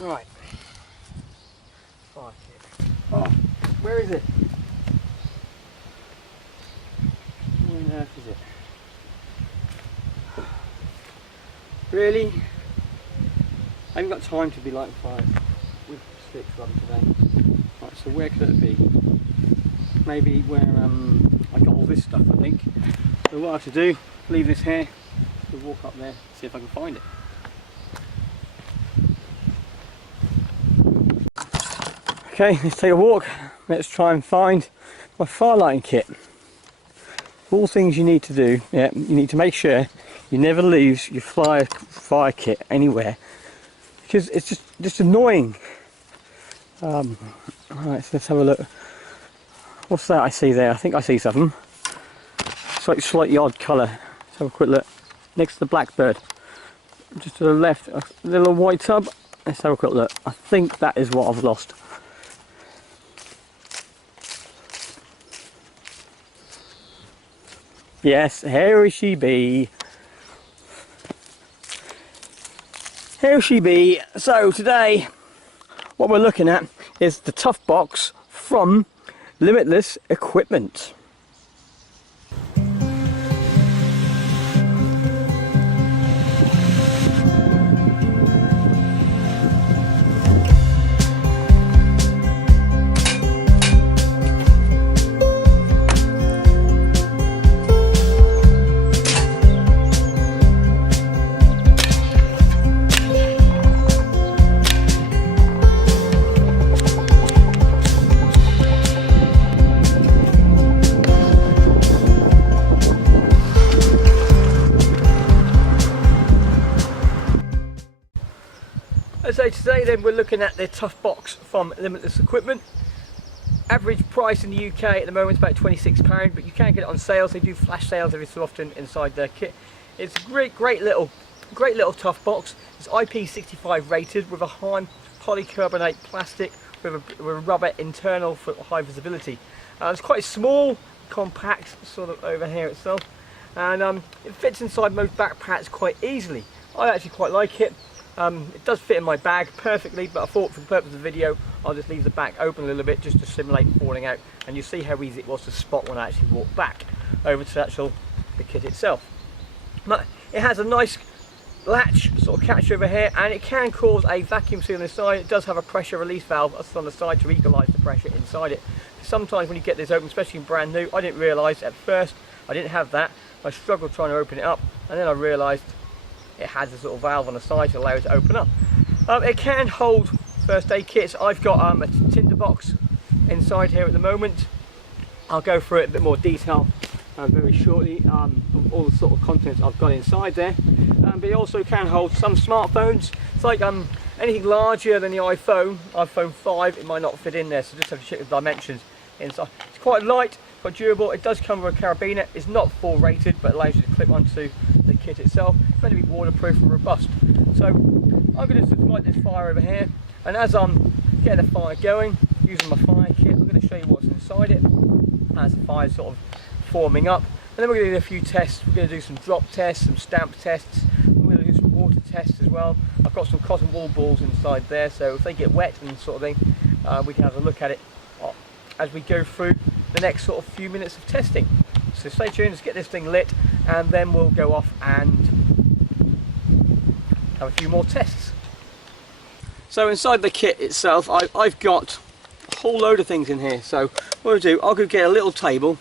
Right. Fire kit. Oh, where is it? Where on earth is it? Really? I haven't got time to be lighting fires with sticks rather today. Right, so where could it be? Maybe where I got all this stuff, I think. So what I have to do, leave this here, we'll walk up there, see if I can find it. Okay, let's take a walk. Let's try and find my fire lighting kit. All things you need to do, yeah, you need to make sure you never leave your fire kit anywhere, because it's just annoying. Alright, so let's have a look. What's that I see there? I think I see something. It's like slightly odd colour. Let's have a quick look. Next to the blackbird. Just to the left, a little white tub. Let's have a quick look. I think that is what I've lost. Yes, here she be. Here she be. So today, what we're looking at is the tough box from Limitless equipment. So today then we're looking at the tough box from Limitless equipment. Average price in the UK at the moment is about £26, but you can get it on sales. They do flash sales every so often inside their kit. It's a great little tough box. It's IP65 rated with a high polycarbonate plastic with a rubber internal for high visibility. It's quite small, compact, sort of over here itself, and it fits inside most backpacks quite easily. I actually quite like it. It does fit in my bag perfectly, but I thought for the purpose of the video I'll just leave the back open a little bit just to simulate falling out, and you'll see how easy it was to spot when I actually walked back over to the kit itself. But it has a nice latch sort of catch over here, and it can cause a vacuum seal inside. It does have a pressure release valve on the side to equalise the pressure inside it. Sometimes when you get this open, especially brand new, I didn't realise at first I didn't have that. I struggled trying to open it up, and then I realised it has a sort of valve on the side to allow it to open up. It can hold first aid kits. I've got a tinder box inside here at the moment. I'll go through it in a bit more detail very shortly, of all the sort of contents I've got inside there. But it also can hold some smartphones. It's like anything larger than the iPhone 5, it might not fit in there, so just have to check the dimensions inside. It's quite light, quite durable. It does come with a carabiner. It's not full rated, but allows you to clip onto the kit itself. It's meant to be waterproof and robust. So I'm going to light this fire over here, and as I'm getting the fire going, using my fire kit, I'm going to show you what's inside it as the fire's sort of forming up. And then we're going to do a few tests. We're going to do some drop tests, some stamp tests. We're going to do some water tests as well. I've got some cotton wool balls inside there, so if they get wet and sort of thing, we can have a look at it as we go through the next sort of few minutes of testing. So stay tuned, let's get this thing lit, and then we'll go off and have a few more tests. So inside the kit itself, I've got a whole load of things in here. So what I'll do, I'll go get a little table,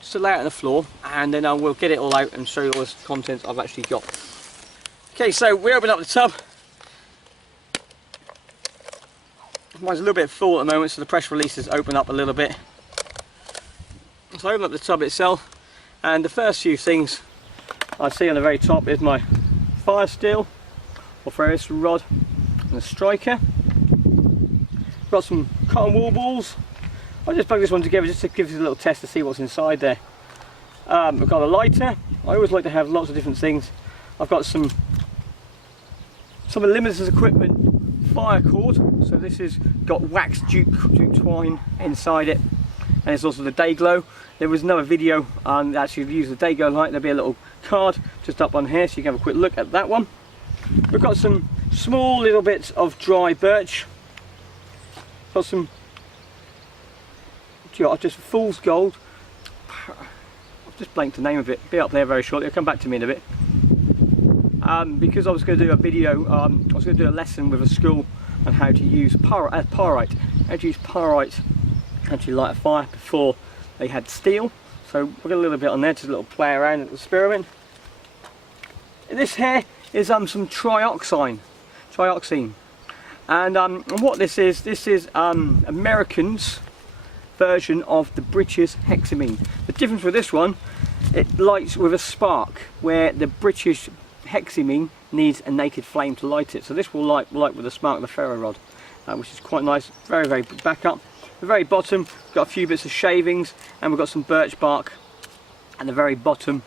just to lay it on the floor, and then I will get it all out and show you all the contents I've actually got. Okay, so we open up the tub. Mine's a little bit full at the moment, so the pressure releases open up a little bit. So I open up the tub itself, and the first few things I see on the very top is my fire steel or ferrous rod and a striker. Got some cotton wool balls. I'll just plug this one together just to give you a little test to see what's inside there. I've got a lighter. I always like to have lots of different things. I've got some of Limitless equipment fire cord. So this has got wax jute twine inside it, and it's also the day glow. There was another video on actually use the day glow light. There'll be a little card just up on here, so you can have a quick look at that one. We've got some small little bits of dry birch. Got some, just fool's gold. I've just blanked the name of it. Be up there very shortly. It'll come back to me in a bit. Because I was going to do a video, I was going to do a lesson with a school on how to use pyrite, how to use pyrite and to light a fire before they had steel. So we've got a little bit on there, just a little play around, a little experiment. This here is some trioxine, and what this is Americans' version of the British hexamine. The difference with this one, it lights with a spark, where the British hexamine needs a naked flame to light it. So this will light with a spark, the ferro rod, which is quite nice. Very, very back up. The very bottom, we've got a few bits of shavings, and we've got some birch bark at the very bottom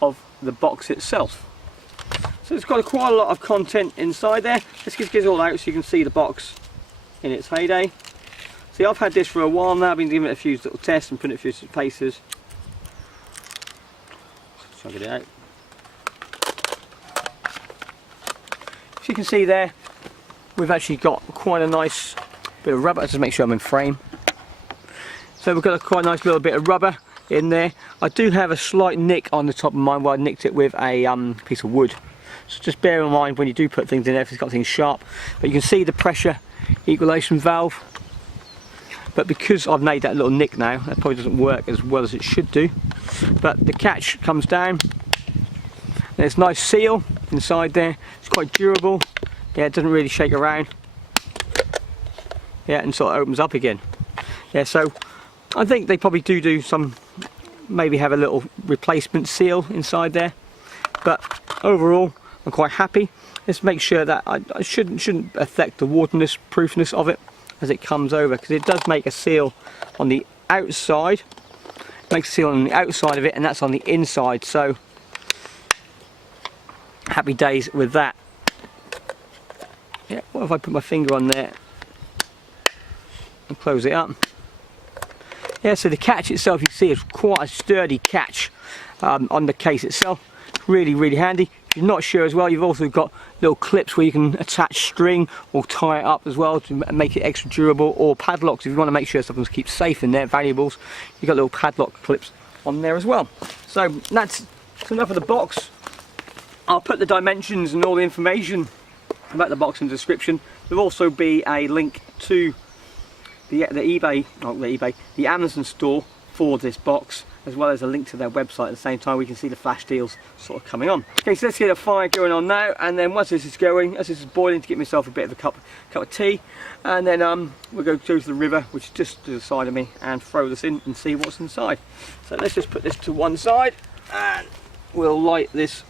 of the box itself. So it's got quite a lot of content inside there. Let's just get it all out so you can see the box in its heyday. See, I've had this for a while now. I've been giving it a few little tests and putting it through some paces. Let's try and get it out. As you can see there, we've actually got quite a nice bit of rubber. Let's just make sure I'm in frame. So we've got a quite nice little bit of rubber in there. I do have a slight nick on the top of mine where I nicked it with a piece of wood. So just bear in mind when you do put things in there if it's got things sharp. But you can see the pressure equalization valve. But because I've made that little nick now, that probably doesn't work as well as it should do. But the catch comes down. There's a nice seal inside there. It's quite durable. Yeah, it doesn't really shake around. Yeah, and sort of opens up again. Yeah, so I think they probably do some, maybe have a little replacement seal inside there. But overall, I'm quite happy. Let's make sure that I shouldn't affect the waterproof proofness of it as it comes over, because it does make a seal on the outside. It makes a seal on the outside of it, and that's on the inside. So happy days with that. Yeah, what if I put my finger on there and close it up? Yeah, so the catch itself, you see, is quite a sturdy catch on the case itself. Really, really handy. If you're not sure as well, you've also got little clips where you can attach string or tie it up as well to make it extra durable, or padlocks if you want to make sure something keeps safe in there, valuables. You've got little padlock clips on there as well. So that's enough of the box. I'll put the dimensions and all the information about the box in the description. There'll also be a link to the Amazon store for this box, as well as a link to their website. At the same time, we can see the flash deals sort of coming on. Okay, so let's get a fire going on now, and then once this is going, as this is boiling, to get myself a bit of a cup of tea, and then we'll go to the river, which is just to the side of me, and throw this in and see what's inside. So let's just put this to one side, and we'll light this.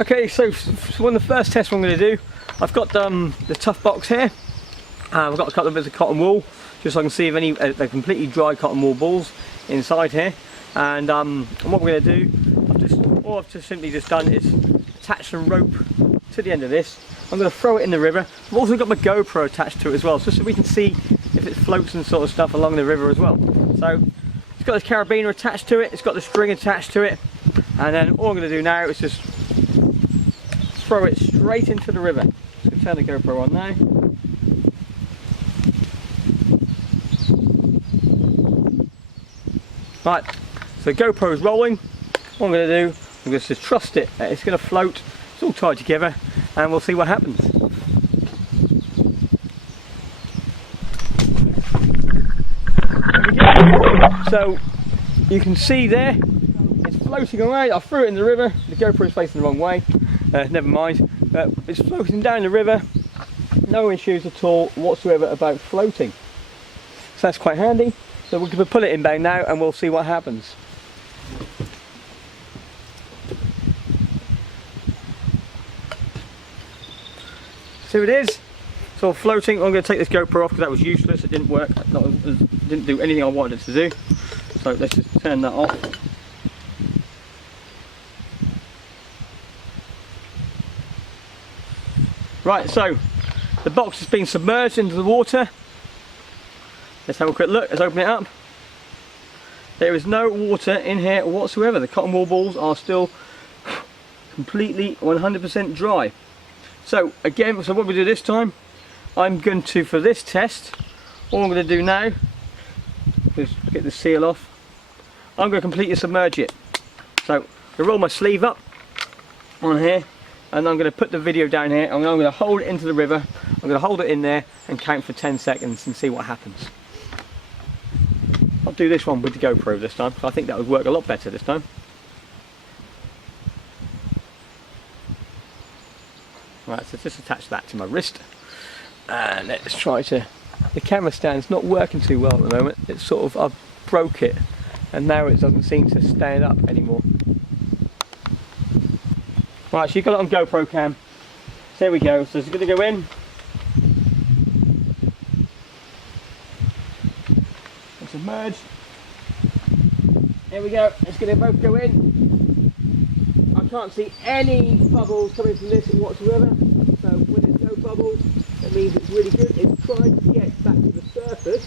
Okay, so one of the first tests I'm going to do, I've got the tough box here. I've got a couple of bits of cotton wool, just so I can see if any they're completely dry cotton wool balls inside here. And what we're going to do, all I've just simply done is attach some rope to the end of this. I'm going to throw it in the river. I've also got my GoPro attached to it as well, just so we can see if it floats and sort of stuff along the river as well. So it's got this carabiner attached to it, it's got the string attached to it, and then all I'm going to do now is just throw it straight into the river. Just turn the GoPro on now. Right, so GoPro is rolling. What I'm going to do, I'm going to just trust it. It's going to float. it's all tied together, and we'll see what happens. There we go. So you can see there, it's floating away. I threw it in the river. The GoPro is facing the wrong way. Never mind. It's floating down the river. No issues at all whatsoever about floating. So that's quite handy. So we're going to pull it inbound now, and we'll see what happens. So it is. It's all floating. I'm going to take this GoPro off because that was useless. It didn't work. It didn't do anything I wanted it to do. So let's just turn that off. Right, so the box has been submerged into the water. Let's have a quick look. Let's open it up. There is no water in here whatsoever. The cotton wool balls are still completely 100% dry. So again, so what we do this time, I'm going to, for this test, all I'm going to do now is get the seal off. I'm going to completely submerge it. So I'm going to roll my sleeve up on here, and I'm going to put the video down here, and I'm going to hold it into the river. I'm going to hold it in there and count for 10 seconds and see what happens. I'll do this one with the GoPro this time, so I think that would work a lot better this time. Right, so just attach that to my wrist, and let's try to, the camera stand's not working too well at the moment. It's sort of, I've broke it, and now it doesn't seem to stand up anymore. Right, so you've got it on GoPro cam. So there we go, so it's going to go in. Submerge. There we go, it's going to both go in. I can't see any bubbles coming from this whatsoever, so when there's no bubbles, that means it's really good. It's trying to get back to the surface,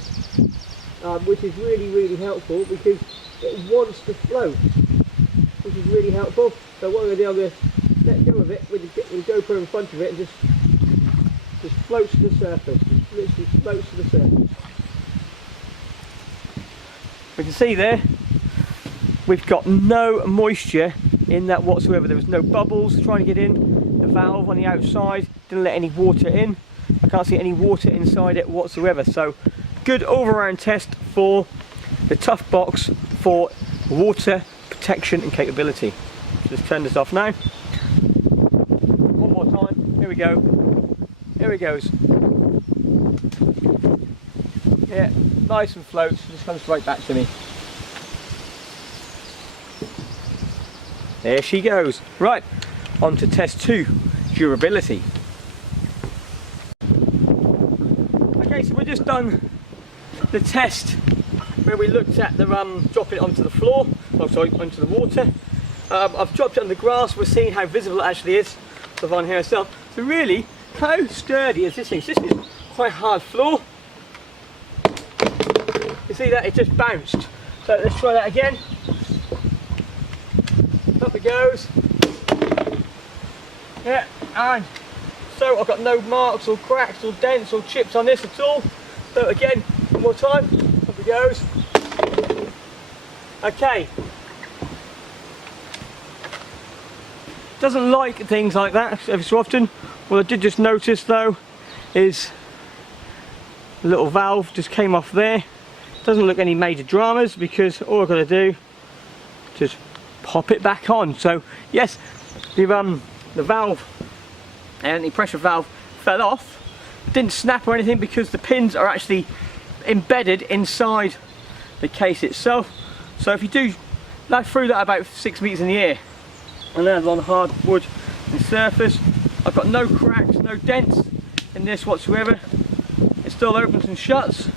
which is really helpful because it wants to float, which is really helpful. So what I'm going to do, I'm going to let go of it with the GoPro in front of it and just floats to the surface, just literally floats to the surface. We can see there, we've got no moisture in that whatsoever. There was no bubbles trying to get in. The valve on the outside didn't let any water in. I can't see any water inside it whatsoever. So good all-round test for the Tough Box for water protection and capability. Just turn this off now. One more time. Here we go. Here it goes. Yeah, nice and floats, just comes right back to me. There she goes. Right, on to test 2, durability. Okay, so we've just done the test where we looked at the dropping it onto the floor, oh sorry, onto the water. I've dropped it on the grass, we're seeing how visible it actually is. So on here itself. So really, how sturdy is this thing? This is quite a hard floor. You see that? It just bounced. So let's try that again. Up it goes. Yeah, and so I've got no marks or cracks or dents or chips on this at all. So again, one more time. Up it goes. Okay. Doesn't like things like that every so often. What I did just notice though is the little valve just came off there. Doesn't look any major dramas because all I've got to do is just pop it back on. So yes, the valve and the pressure valve fell off. Didn't snap or anything because the pins are actually embedded inside the case itself. So if you do, I threw that about 6 meters in the air and landed on hard wood and surface. I've got no cracks, no dents in this whatsoever. It still opens and shuts.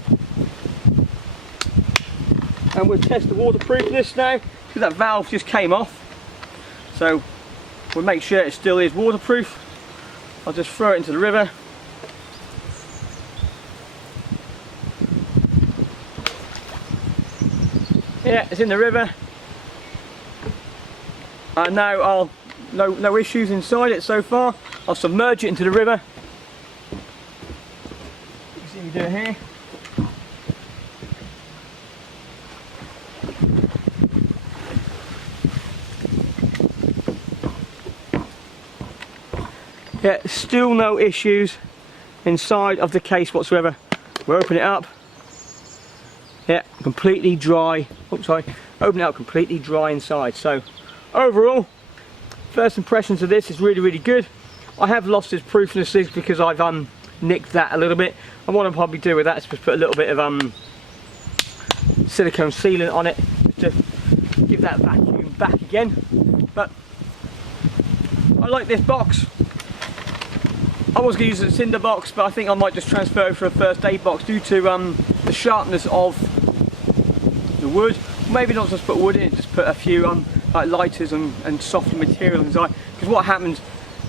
And we'll test the waterproofness now because that valve just came off. So we'll make sure it still is waterproof. I'll just throw it into the river. Yeah, it's in the river. And now no issues inside it so far. I'll submerge it into the river. You can see me do it here. Yeah, still no issues inside of the case whatsoever. We'll open it up. Yeah, completely dry. Oops, sorry. Open it up, completely dry inside. So overall, first impressions of this is really, really good. I have lost its proofness because I've nicked that a little bit. And what I'll probably do with that is just put a little bit of silicone sealant on it to give that vacuum back again. But I like this box. I was going to use a cinder box, but I think I might just transfer it for a first aid box due to the sharpness of the wood. Maybe not just put wood in it, just put a few like lighters and softer material inside. Because what happened,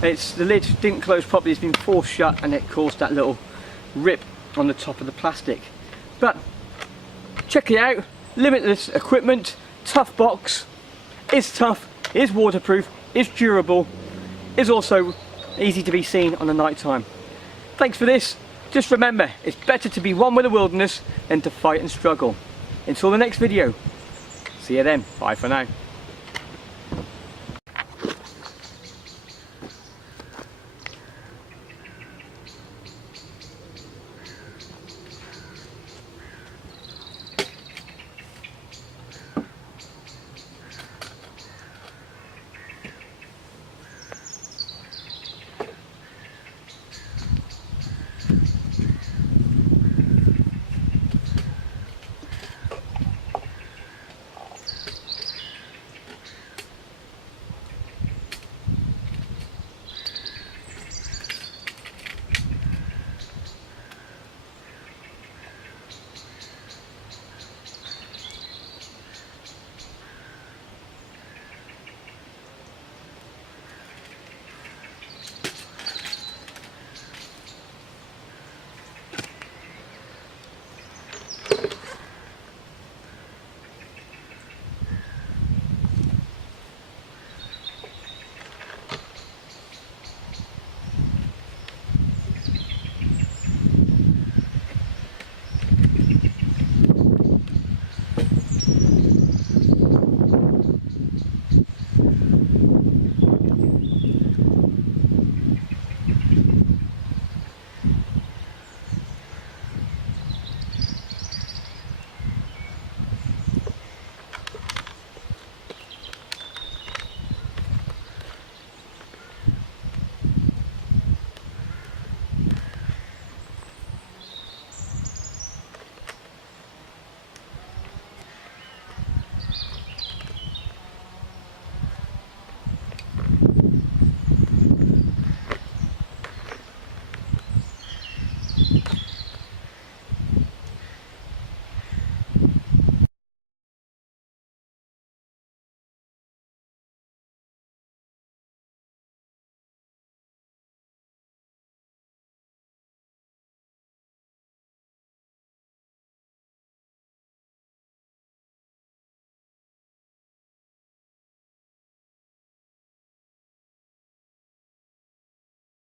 the lid didn't close properly, it's been forced shut and it caused that little rip on the top of the plastic. But check it out, Limitless equipment, tough box, is tough, is waterproof, is durable, is also easy to be seen on the night time. Thanks for this. Just remember, it's better to be one with the wilderness than to fight and struggle. Until the next video, see you then. Bye for now.